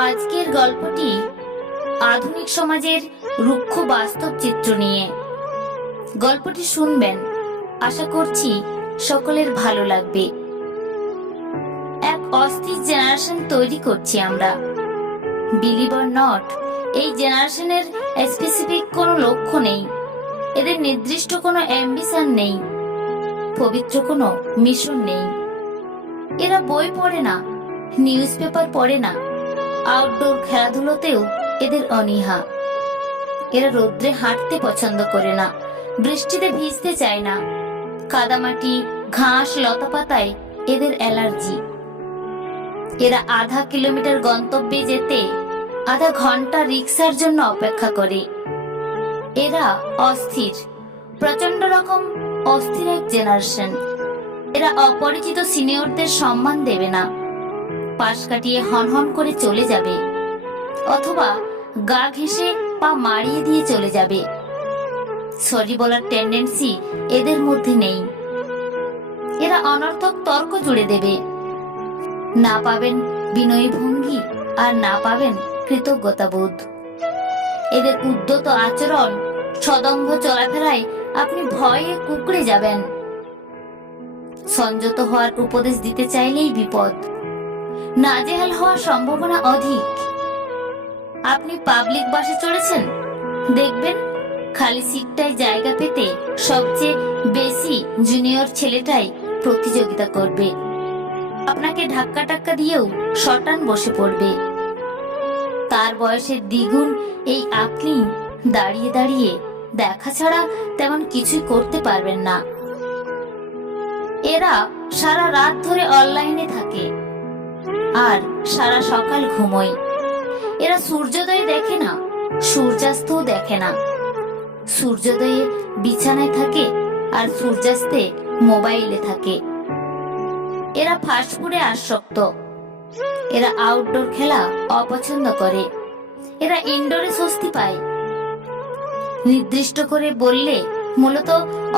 আজকের গল্পটি আধুনিক সমাজের রুক্ষ বাস্তব চিত্র নিয়ে। গল্পটি শুনবেন, আশা করছি সকলের ভালো লাগবে। এক অস্থির জেনারেশন তৈরি করছি আমরা। বিলিভ অর নট, এই জেনারেশনের স্পেসিফিক কোনো লক্ষ্য নেই, এদের নির্দিষ্ট কোনো অ্যাম্বিশন নেই, পবিত্র কোনো মিশন নেই। এরা বই পড়ে না, নিউজ পেপার পড়ে না, আউটডোর খেলাধুলোতেও এদের অনীহা। এরা রোদ্রে হাঁটতে পছন্দ করে না, বৃষ্টিতে ভিজতে চায় না, কাদামাটি ঘাস লতাপাতায় এদের অ্যালার্জি। এরা আধা কিলোমিটার গন্তব্যে যেতে আধা ঘন্টা রিক্সার জন্য অপেক্ষা করে। এরা অস্থির, প্রচন্ড রকম অস্থির এক জেনারেশন। এরা অপরিচিত সিনিয়রদের সম্মান দেবে না, পাশ কাটিয়ে হনহন করে চলে যাবে, অথবা গা ঘেঁষে পা মারিয়ে দিয়ে চলে যাবে। সরি বলার টেন্ডেন্সি এদের মধ্যে নেই। এরা অনর্থক তর্ক জুড়ে দেবে। না পাবেন বিনয়ী ভঙ্গি, আর না পাবেন কৃতজ্ঞতাবোধ। এদের উদ্যত আচরণ, সদম্ভ চলাফেরায় আপনি ভয়ে কুঁকড়ে যাবেন। সংযত হওয়ার উপদেশ দিতে চাইলেই বিপদ, নাজেহাল হওয়ার সম্ভাবনা অধিক। আপনি পাবলিক বাসে চড়েছেন, দেখবেন খালি সিটটায় জায়গা পেতে সবচেয়ে বেশি জুনিয়র ছেলেটাই প্রতিযোগিতা করবে। আপনাকে ধাক্কা টাক্কা দিয়েও শটান বসে পড়বে। তার বয়সের দ্বিগুণ এই আপনি দাঁড়িয়ে দাঁড়িয়ে দেখা ছাড়া তেমন কিছুই করতে পারবেন না। এরা সারা রাত ধরে অনলাইনে থাকে আর সারা সকাল ঘুমোয়। এরা সূর্যোদয় দেখে না, সূর্যাস্তও দেখে না। সূর্যোদয়ে বিছানায় থাকে আর সূর্যাস্তে মোবাইলে থাকে। এরা ফাস্টফুডে আসক্ত। এরা আউটডোর খেলা অপছন্দ করে। এরা ইনডোরে স্বস্তি পায়। নির্দিষ্ট করে বললে মূলত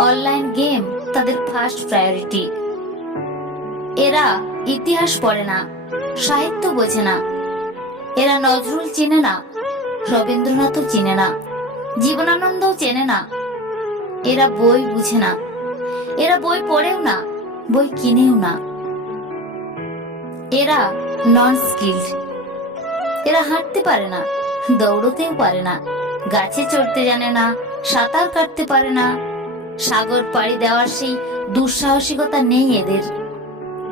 অনলাইন গেম তাদের ফার্স্ট প্রায়োরিটি। এরা ইতিহাস পড়ে না, সাহিত্য বোঝে না। এরা নজরুল চেনে না, রবীন্দ্রনাথও চেনে না, জীবনানন্দও চেনে না। এরা বই বুঝে না, এরা বই পড়েও না, বই কিনেও না। এরা নন স্কিলড। এরা হাঁটতে পারে না, দৌড়তেও পারে না, গাছে চড়তে জানে না, সাঁতার কাটতে পারে না। সাগর পাড়ি দেওয়ার সেই দুঃসাহসিকতা নেই এদের।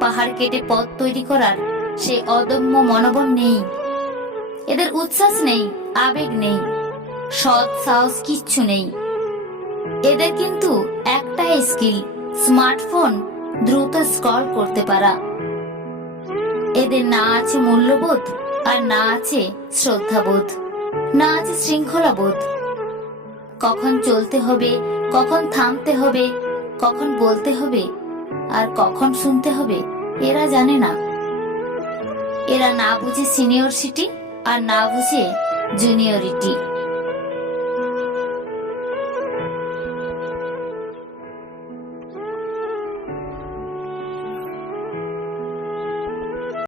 পাহাড় কেটে পথ তৈরি করার সেই অদম্য মনোবল নেই এদের। উচ্ছ্বাস নেই, আবেগ নেই, সৎ সাহস কিচ্ছু নেই এদের। কিন্তু একটাই স্কিল, স্মার্টফোন দ্রুত স্ক্রল করতে পারা। এদের না আছে মূল্যবোধ, আর না আছে শ্রদ্ধাবোধ, না আছে শৃঙ্খলাবোধ। কখন চলতে হবে, কখন থামতে হবে, কখন বলতে হবে, আর কখন শুনতে হবে এরা জানে না। এরা না বুঝে সিনিয়রিটি আর না বুঝে জুনিয়রিটি।